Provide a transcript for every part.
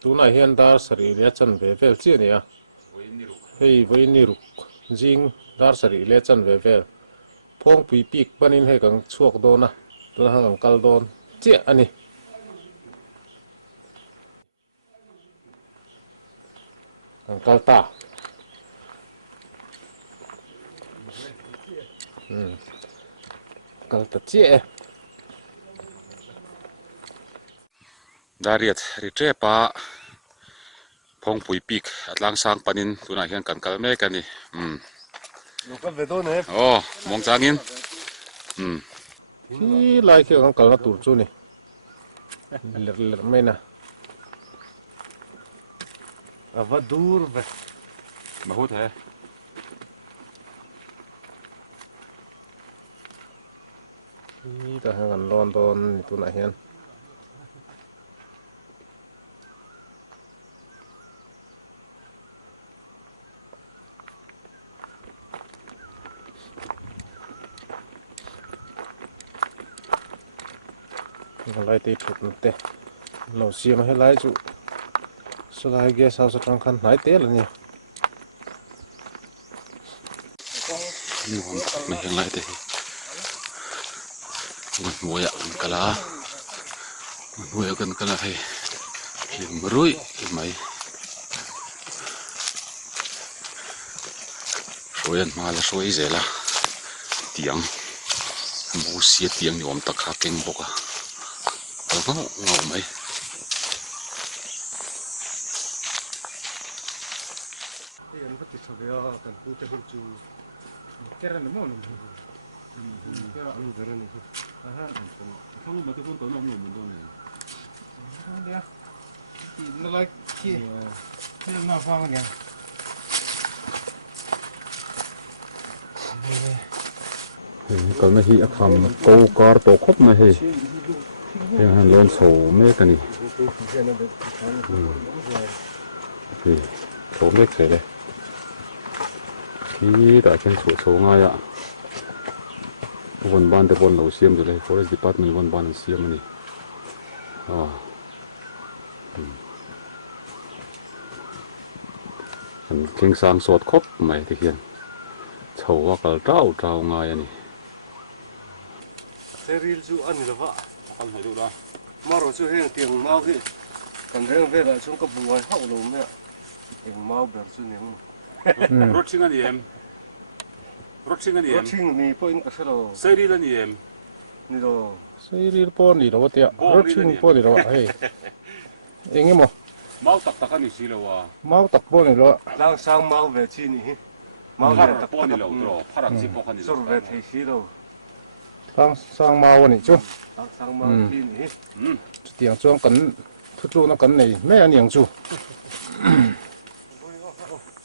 tu này hiện dar sari le chan ve vel chi ni a hei voi ni ruk jing dar sari le chan ve vel phong pui pik panin hei kang chuak do na tu na kang kal don chi ani kang kal ta kal ta chi Dariat ritrepa phong pui pik atlang sang panin tuna hian kan kal mek ani nó có về tôi này oh mong changin hi lai khi kang kal na tur chu ni ler ler mai na à vắt dur về mahut he hi ta kang lon don tu na hian lai te thut na te lo siam he lai chu so lai ge sa sa tang khan nai te la ni mai hian lai te ngun moya kala moya kan kala he lim rui mai royan mala soi zela tiang mu sia tiang ni om tak ha keng boka ngau mai anh vắt thì sao vậy cần cụ thể hơn chú cái này nó mỏng lắm cái anh cái này không mà tôi không tối nào mình đâu này nó lại kia cái nào phang nhỉ còn này hi kham câu car tổ khop này hi han lon sầu mấy cái này thì sầu mấy cái này khi đã khen sầu ngay ạ quân ban thì quân đầu xiêm rồi đây forest department quân ban xiêm này kinh sang sọt khop mày thì hiện sầu cái trâu trâu ngay anh thế real chú anh là vợ ăn phải đâu đó mà rồi chú hay tiền mau cái cần rèn về là chúng có bùi hậu luôn đấy tiền mau bẹt chú niệm rốt sinh anh em rốt sinh anh có em chinh mi point cái sao đâu xây đi anh em ni đâu sei ri pon ni ro tia ro ching pon ni ro hei enge mo mau tak anh xí lâu à mau tak pon ni ro lang sang mau về chi ni mau phát về là tập bón đi lâu rồi phát là gì bón anh đi rồi về thấy xí đâu tang sang mau ni chu lang sang mau chi ni tiang chuang kan thu chu na kan nei me an yang chu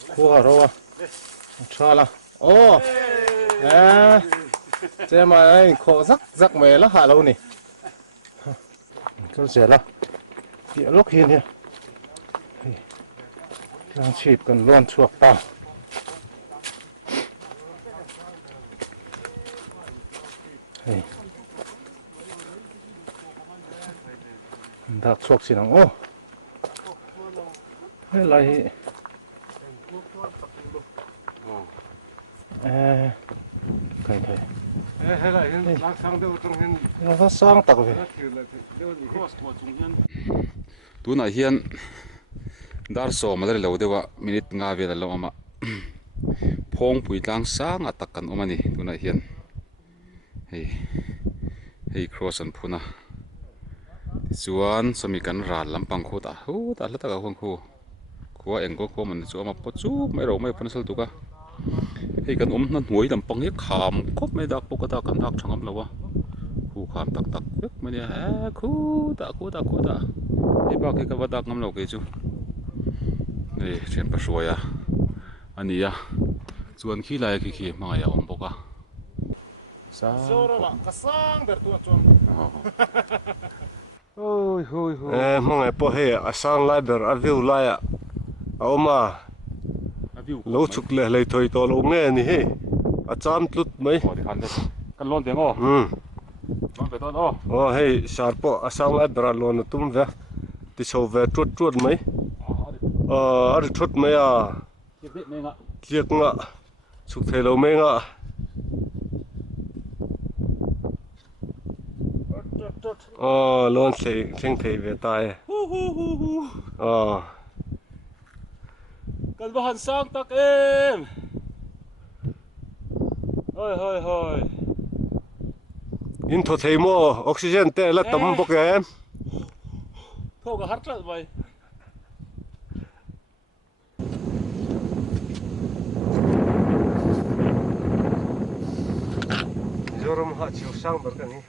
khu ro wa cha la ô à thế mà ai khó rắc rắc mè lá hà lâu nè câu chuyện là địa lúc hiền nè đang chụp cần luôn chuột tao đặc chuột gì nào ô cái này cái này hay là lang sang đâu trong hiện nó sang tao vậy tu na hian dar so ma le lo dewa minute nga ve lo ama phong pui tlang sang atak kan omani tu na hian hei cross an phuna chuan somi kan ral lampang khu ta hu ta la ta ka hong khu khuwa engko ko man chu ama po chu mai ro mai pan sal tu ka hei kan na hnuai lampang hi kham khop mai dak pokata kan dak thangam lawa khu kham tak tak vek mania khu ta hei ba ke ka wadak ngam lo ke chu ei chen pa hruaya ania chuan khi lai khi hmanga ya om boka rồi cái sang bẹt tuột chuột ôi ôi mong ai po he a sang lai ber a view lai a oma lo chuk le le thoi to lo nge ni he a cham tlut mai kan lon teng o lon pe ton o oh hey sharpo a sang lai ber a lon tum ve ติโชว์เวทจวดไหมอะไรทดไหมเก็บเมงอ่ะ เรียกงะสุกเทโลเมงะล้วนเสียงเทเวตายกันบ้านสร้างตักเองเฮ้ย อินโทเทโมออกซิเจนเตะและตั้มบกแกม โทษกับฮัตละไปจอร์มหาชิวช่างแบบนี้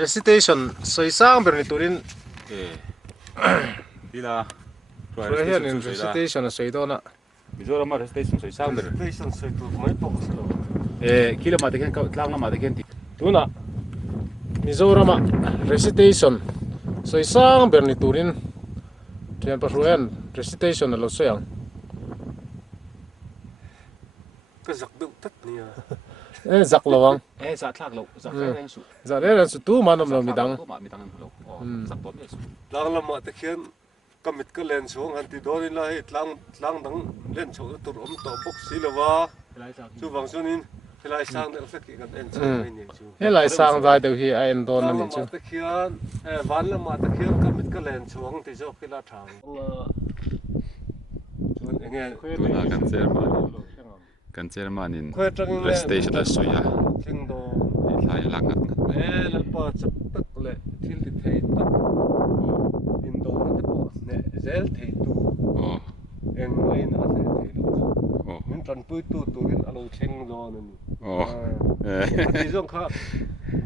recitation สวยสร้างแบบนี้ตัวนี้ ดีละ เพื่อให้เห็น recitation สวยตัวน่ะ มิโซรามา recitation สวยสร้างแบบ Station สวยตัวไม่ปกติ คิดละมาแต่แค่ล่างละมาแต่แค่ที่ ตัวน่ะมิโซรามา recitation สวยสร้างแบบนี้ตัวนี้เทียนประรวน recitation เราสวยอย่าง ก็จักดุตัดเนี่ย จักระวัง สัตว์ทักเราสัตว์แรงสุด จักเรื่องสุดตู้มันเรามีดัง มีตังเราสัตว์ตัวนี้สุด ล้างละมาตะเคียนก็มิดก็เล่นช่วงอันที่โดนนี่ละให้ล้างดังเล่นช่วงตัวอมต่อพวกสีละว่าชูบางส่วนนี้เวลาสร้างเด็กสักกี่กันเอ็นช่วยเนี่ยชู ให้หลายสร้างได้เดี๋ยวที่ไอ้โดน ล้า นั่ ง น ละ นี่ มา จู ตะเคียนวันละมาตะเคียนก็มิดก็เล่นช่วงที่ชอบกีฬาทางชวนเงี้ย ตัวน่ากันเจอมากันเจอมานิน ค่อยจังเลย recitation สวยอ่ะ จึงโด ลายหลังงัด แล้วพอจะตักเลยที่ที่ไทยตักอินโดมันจะบอกเนี่ยเซลไทยตู อ๋อ เอ็งไม่น่าจะไทยตู อ๋อ มันตอนปุ้ยตูตัวนี้อารมณ์เชิงโดนนี่ อ๋อ ที่ส่งครับ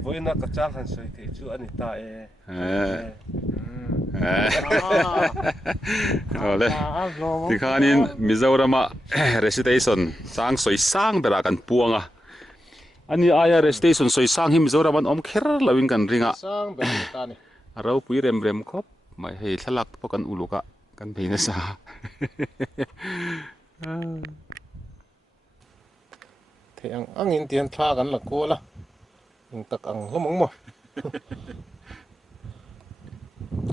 วันนักจ้างหันสวยที่ชูอันนี้ตาย เอาเลยที่ข้านี่มิโซรามา recitation สร้างสวยสร้างเบรากันปวงอ่ะอันนี้อายา recitation สวยสร้างที่มิโซรามันอมเครลวินกันริงอ่ะ สร้างแบบนี้ตานี่ เราปุยเร็มครบไม่ให้ทะลักพวกกันอุลุกะกันเพนสา เทียงอังอินเตียนท่ากันละกูละยิงตักอังละมึงมั้ง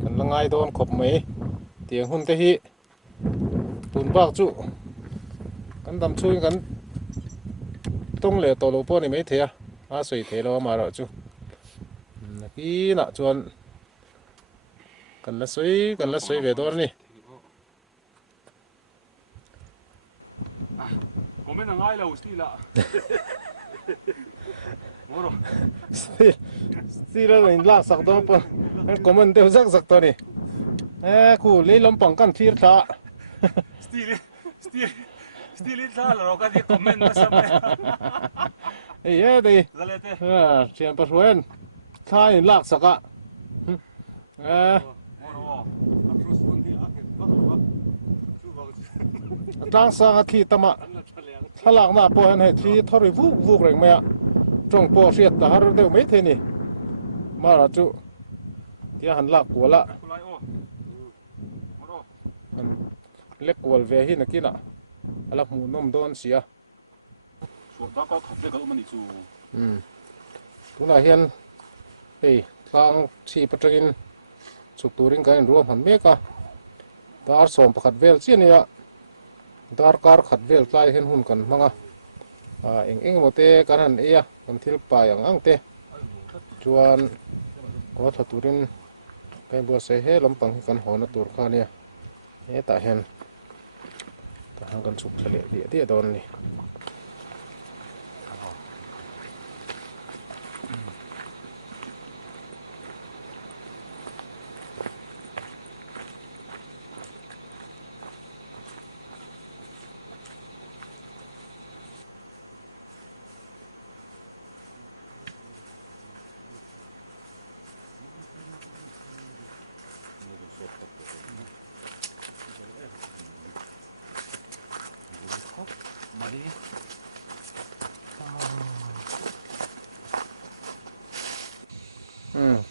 กันละไงโดนขบไหมเตียงหุ่นเตหิตุนบากจุกันดำช่วยกันต้องเหลือตัวลูกพ่อนี่ไม่เทียสวยเทียเรามาแล้วจุกี้น่ะจวนกันละสวยเวดอนนี่ ผมไม่นั่งง่ายแล้วสิละ สิเราเห็นลากสักตัวปนก็มันเดียวสักตัวนี่คูเลยลมปังกันทีร์ท่า still sa lo ka di comment na sa may เฮ้ยดี zalete เชียนประรวนท่าเห็นลากสักอะ จางสังอาทิตย์ตมะถ้าหลังหน้าปอยให้ที่ทอริวุกแรงไหมอะจงปอเสียแต่หาเดียวไม่เทนี่มาละจุที่หันหลักกัวละ kulay o moro เล็กกัวเวหินักกินอะอะไรหมูนมโดนเสีย so ta ko khatle ka mani chu ทุนายเห็นเฮ้ยทางชีปตรินสุกตูริงกันรวมหันเมกะดาร์สอมประคัดเวลเสียนี่อะดาร์การขัดเวลใต้เห็นหุ่นกันมั้งอะเองโมเตกันหันเอียกันทิลปายอย่างอังเตจวนก็ถ้าตูรินกันบัวเสเหลำปังกันหอนะตูร์ขาเนี่ยแต่เห็นแต่หางกันสุกเฉลี่ยเดียโดนนี่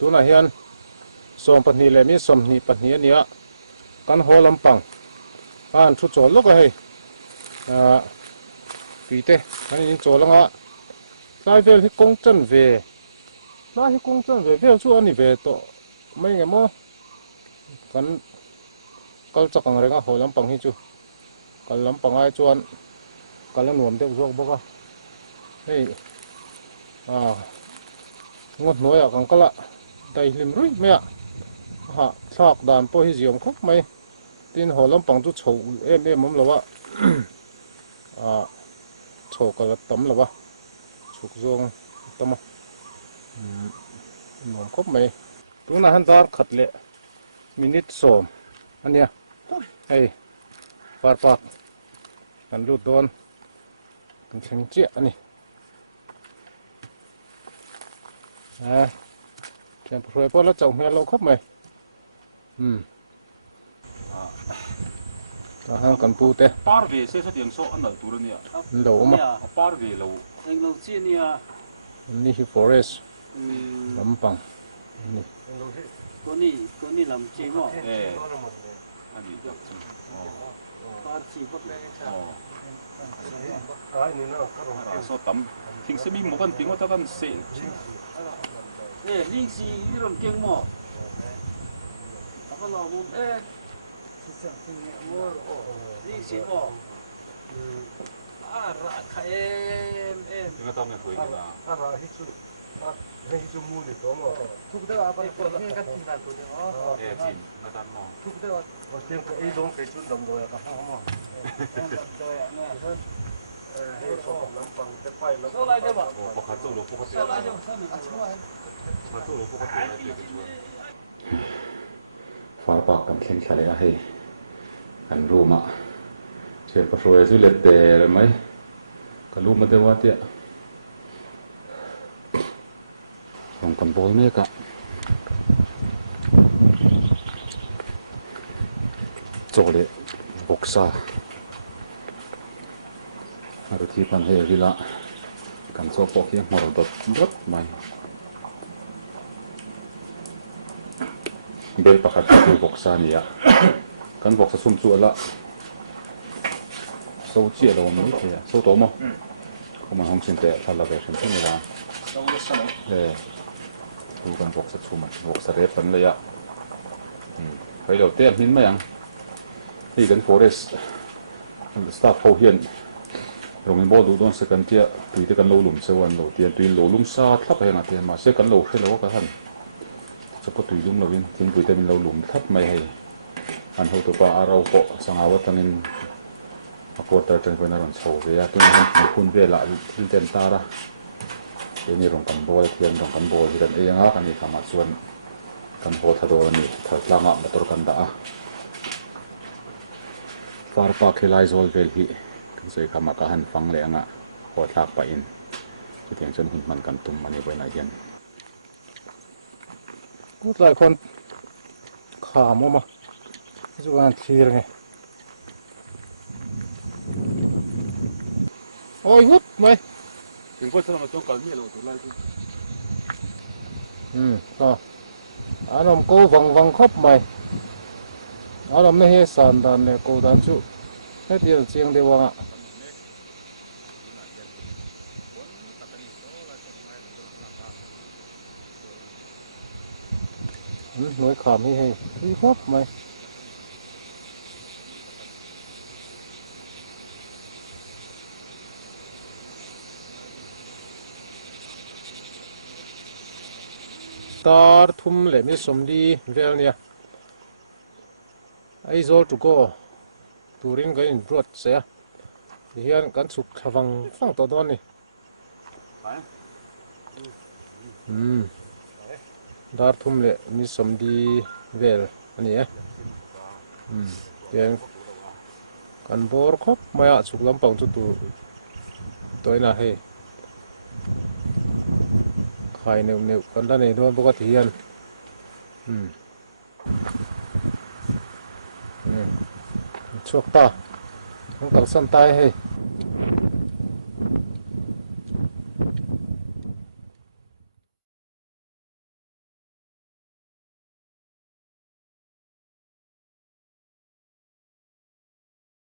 ตัวไหนเฮียนสมปัญญีเลยมีสมนีปัญญีเนี้ยกันหัวลำปังชุดโจลกให้ปีเตอันนี้โจลงอ่ะไล่เวลที่กงจันเวไล่ที่กงจันเวเวลชั่วนี่เวโตไม่ไงมั้ง kan kal chakang renga ho lampang hi chu kal lampang ai chuan kal nuam deuh zawk boka hei ngot hnuaiah kan kala dai hlim rui mea ha thlak dan pawh hi ziam khawp mai tin ho lampang chu chho em em om lowa chho kala tam lowa chuk zawng tama nuam khawp mai tuna han dar khat le minute som ania hei parpak kan lut don kan thing chia ani chen phroi pawh la chau hmel lo khawp mai han kan pu te par ve se sa tiang so an dal tur ania lo ma par ve lo anh lâu chia nia ni hi forest lampang ni có ni làm chi mà e ani dak chum ba chi bắt so tam thing se mi mo kan tingo ta kan se ê linh si đi làm kiêng mà apa lo bom linh si mà ra khai em tinga ta me khoi na Hei chu mu ni to mo. thúc đỡ apa cái cái gì là tôi đó e chin na tan mo thúc đỡ Wa tiang ka ei dong ke chun dam do ya ka ha mo. em làm tôi ạ nè Hei so lam pang te pai lam. sao lại thế bà o pakhat zo lo pakhat sao lại thế bà sao mình chưa ai pakhat zo lo pakhat na te ke chuan far pak kan thleng thale a hei kan room a chen pa roi zu let te mai ka lu ma dewa tia hong kan bol me ka chole boksa aru thi pan he vila kan cho pok hi mor dot dot mai bel pakhat tu boksa nia kan boksa sum chu ala so chi lo mi the so to mo kuma hong sin te thala ve sin ni la đâu có sao tu kan boksa chuma boksa re pan le ya hoi lo te min mai ang hi kan forest staff ho hian rong bo du don second tia tui te kan lo lum chewan lo tia tui lo lum sa thlap he na te ma se kan lo hre lo ka han chapo tui lum lovin tin tui te min lo lum thap mai hei an ho to pa arau ko sangawa tanin a quarter ten point ron chho ve ya tun han ni kun ve la thil ten tara e ni rong kan bol thian rong kan bol hi kan e anga kan ni kama chuan kan ho tha do ni thar tlanga motor kan da a far pa khelai zol vel hi kan sei khama ka han fang le anga ho thlak pa in chu tiang chen hun man kan tum mani boina hian gut lai kon kham ma chu an thir nge oi hút màyถึงคนสมัยต้องการมีเราตัวไร anh ông cô văng văng khóc mày anh ông này hết sàn đàn này cô đàn chú hết tiền chiang đi văng ạ nói khám hi hay đi khóc mày tar thum le mi som di vel nia ai zol tu go turin ga in rot se hian kan chuk thawang phang to don ni dar thum le mi som di vel ani e tiang kan bor khop maya chuk lampang chu tu toina he khai neu neu kan la nei don boka thian chuak ta ang kal san tai he